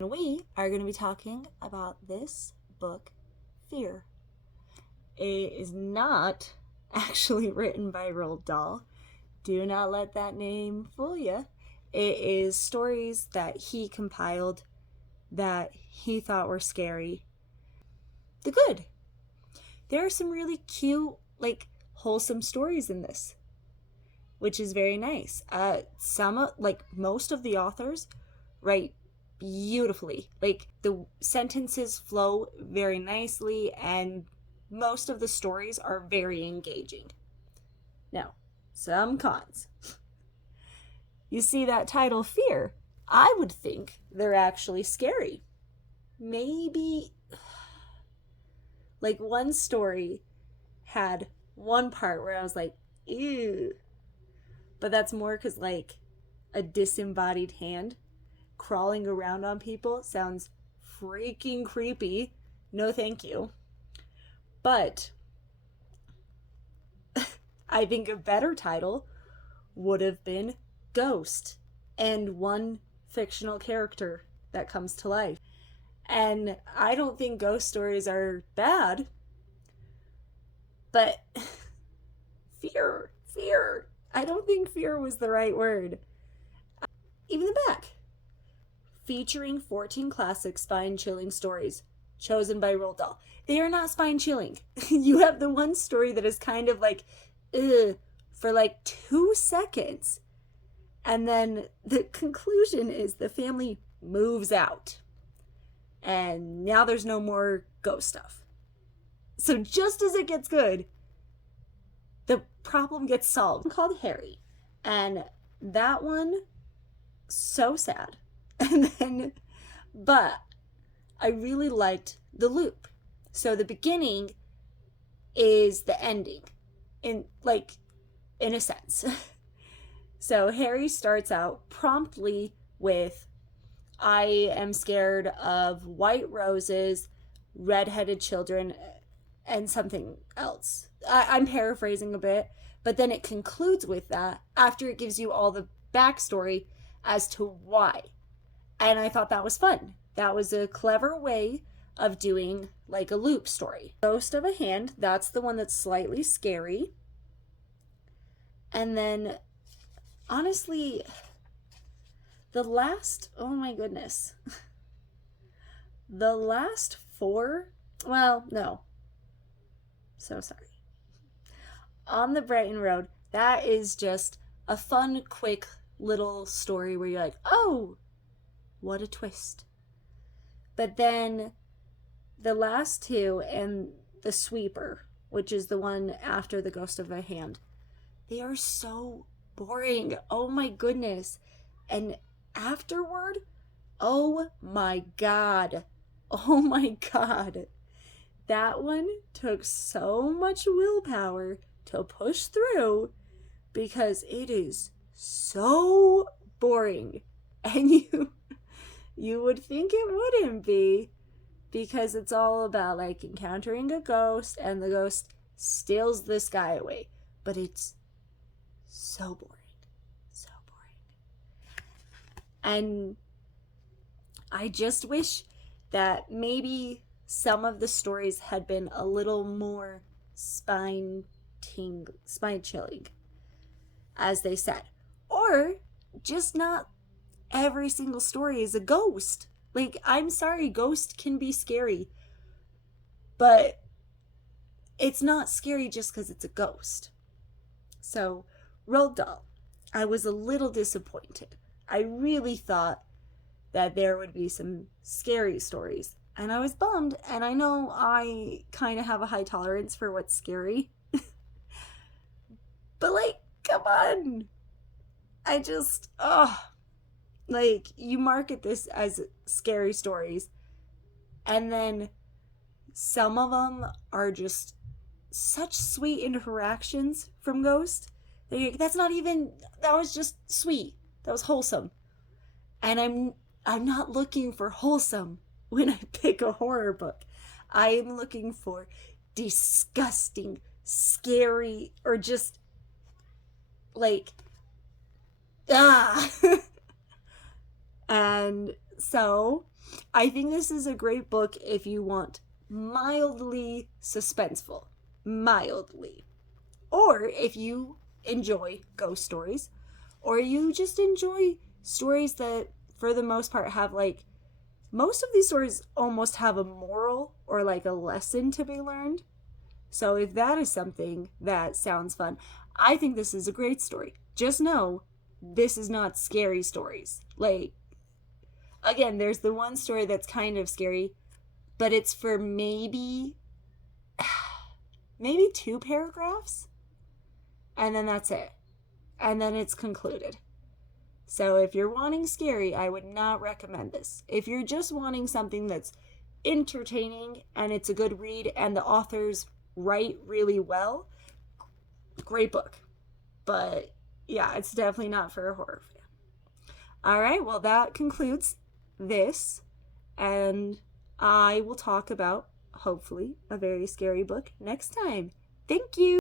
And we are going to be talking about this book, Fear. It is not actually written by Roald Dahl. Do not let that name fool you. It is stories that he compiled that he thought were scary. The good. There are some really cute, wholesome stories in this, which is very nice. Most of the authors write beautifully. The sentences flow very nicely, and most of the stories are very engaging. Now, some cons. You see that title, Fear. I would think they're actually scary. Maybe, one story had one part where I was like, ew. But that's more because, a disembodied hand crawling around on people sounds freaking creepy. No, thank you. But I think a better title would have been Ghost and one fictional character that comes to life. And I don't think ghost stories are bad, but fear. I don't think fear was the right word. Even the back. Featuring 14 classic spine-chilling stories chosen by Roald Dahl. They are not spine-chilling. You have the one story that is kind of ugh, for 2 seconds. And then the conclusion is the family moves out. And now there's no more ghost stuff. So just as it gets good, the problem gets solved. It's called Harry. And that one, so sad. But I really liked the loop. So the beginning is the ending, in a sense. So Harry starts out promptly with, I am scared of white roses, redheaded children, and something else. I'm paraphrasing a bit, but then it concludes with that after it gives you all the backstory as to why. And I thought that was fun. That was a clever way of doing a loop story. Ghost of a Hand, that's the one that's slightly scary. And then, honestly, the last, oh my goodness. The last 4, well, no. So sorry. On the Brighton Road, that is just a fun, quick little story where you're like, oh, what a twist. But then the last 2 and The Sweeper, which is the one after The Ghost of a Hand, they are so boring. Oh my goodness. And afterward, oh my god. Oh my god. That one took so much willpower to push through because it is so boring. And you would think it wouldn't be, because it's all about encountering a ghost and the ghost steals this guy away. But it's so boring. So boring. And I just wish that maybe some of the stories had been a little more spine chilling, as they said. Or just not every single story is a ghost. I'm sorry, ghost can be scary, but it's not scary just because it's a ghost. So, Roald Dahl, I was a little disappointed. I really thought that there would be some scary stories, and I was bummed. And I know I kind of have a high tolerance for what's scary, but come on. I just, you market this as scary stories, and then some of them are just such sweet interactions from Ghost. That's not even, that was just sweet. That was wholesome. And I'm not looking for wholesome when I pick a horror book. I am looking for disgusting, scary, or just ah. And so I think this is a great book if you want mildly suspenseful. Mildly. Or if you enjoy ghost stories, or you just enjoy stories that, for the most part, have like, most of these stories almost have a moral or like a lesson to be learned. So if that is something that sounds fun, I think this is a great story. Just know this is not scary stories. Like, again, there's the one story that's kind of scary, but it's for maybe 2 paragraphs, and then that's it. And then it's concluded. So if you're wanting scary, I would not recommend this. If you're just wanting something that's entertaining and it's a good read and the authors write really well, great book. But yeah, it's definitely not for a horror fan. All right, well, that concludes this, and I will talk about, hopefully, a very scary book next time. Thank you.